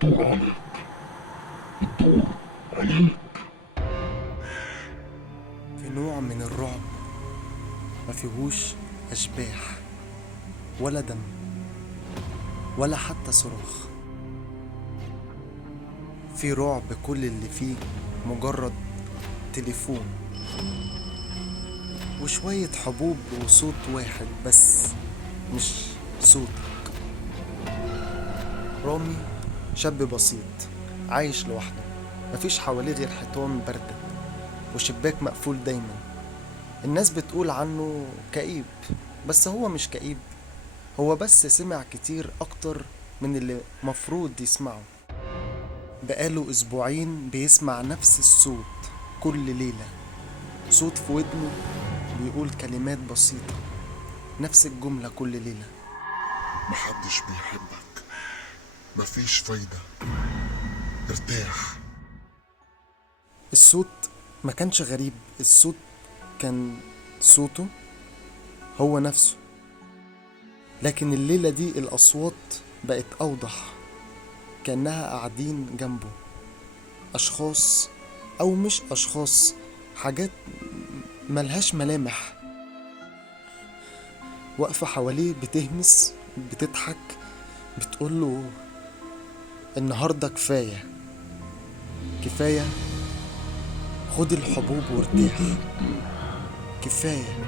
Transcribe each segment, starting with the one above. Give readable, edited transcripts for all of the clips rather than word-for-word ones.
في نوع من الرعب ما فيهوش أشباح ولا دم ولا حتى صراخ. في رعب كل اللي فيه مجرد تليفون وشوية حبوب وصوت واحد بس، مش صوتك. رامي شاب بسيط عايش لوحده، مفيش حواليه غير حيطان باردة وشباك مقفول دايما. الناس بتقول عنه كئيب، بس هو مش كئيب، هو بس سمع كتير أكتر من اللي مفروض يسمعه. بقاله أسبوعين بيسمع نفس الصوت كل ليلة، صوت في ودنه بيقول كلمات بسيطة، نفس الجملة كل ليلة. محدش بيحبك، مفيش فايدة، ارتاح. الصوت ما كانش غريب، الصوت كان صوته هو نفسه. لكن الليلة دي الأصوات بقت أوضح، كأنها قاعدين جنبه، أشخاص أو مش أشخاص، حاجات ملهاش ملامح واقفة حواليه بتهمس بتضحك بتقوله النهاردة كفاية كفاية، خد الحبوب وارتاح، كفاية.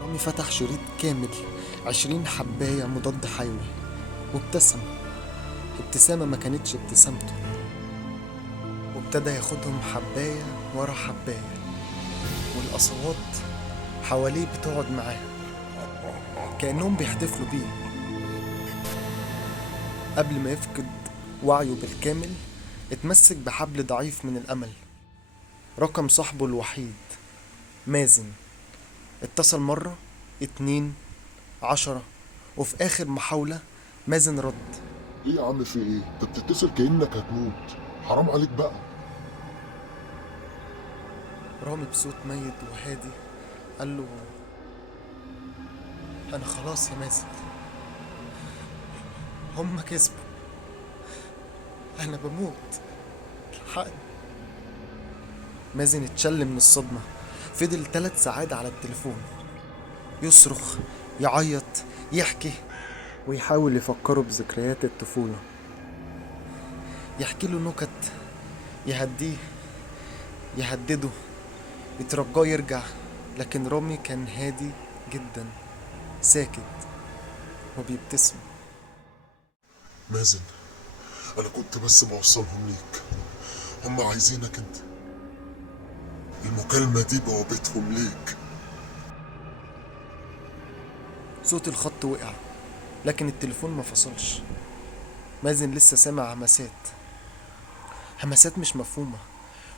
رامي فتح شريط كامل 20 حباية مضاد حيوي وابتسم ابتسامة ما كانتش ابتسامته، وابتدى ياخدهم حباية ورا حباية، والأصوات حواليه بتقعد معاه كأنهم بيحتفلوا بيه. قبل ما يفقد وعيه بالكامل اتمسك بحبل ضعيف من الأمل، رقم صاحبه الوحيد مازن. اتصل مرة، اتنين، 10، وفي آخر محاولة مازن رد. ايه يا عم، في ايه؟ انت بتتصل كأنك هتموت، حرام عليك بقى. رامي بصوت ميت وهادي قال له أنا خلاص يا مازن، هما كسبوا، أنا بموت، الحقني. مازن اتشل من الصدمة، فضل 3 ساعات على التليفون يصرخ يعيط يحكي ويحاول يفكره بذكريات الطفولة، يحكي له نكت يهديه يهدده يترجاه يرجع. لكن رامي كان هادي جدا، ساكت وبيبتسم. مازن، انا كنت بس بوصلهم ليك، هم عايزينك انت، المكالمة دي بوابتهم ليك. صوت الخط وقع لكن التليفون ما فصلش. مازن لسه سامع همسات، همسات مش مفهومة،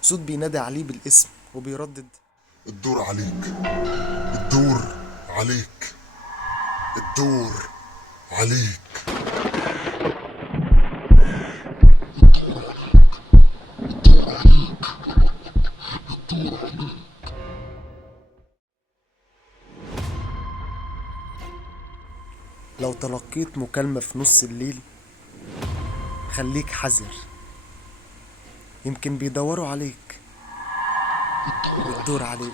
صوت بينادي عليه بالاسم وبيردد. الدور عليك، الدور عليك، الدور عليك. لو تلقيت مكالمة في نص الليل خليك حذر، يمكن بيدوروا عليك والدور عليك.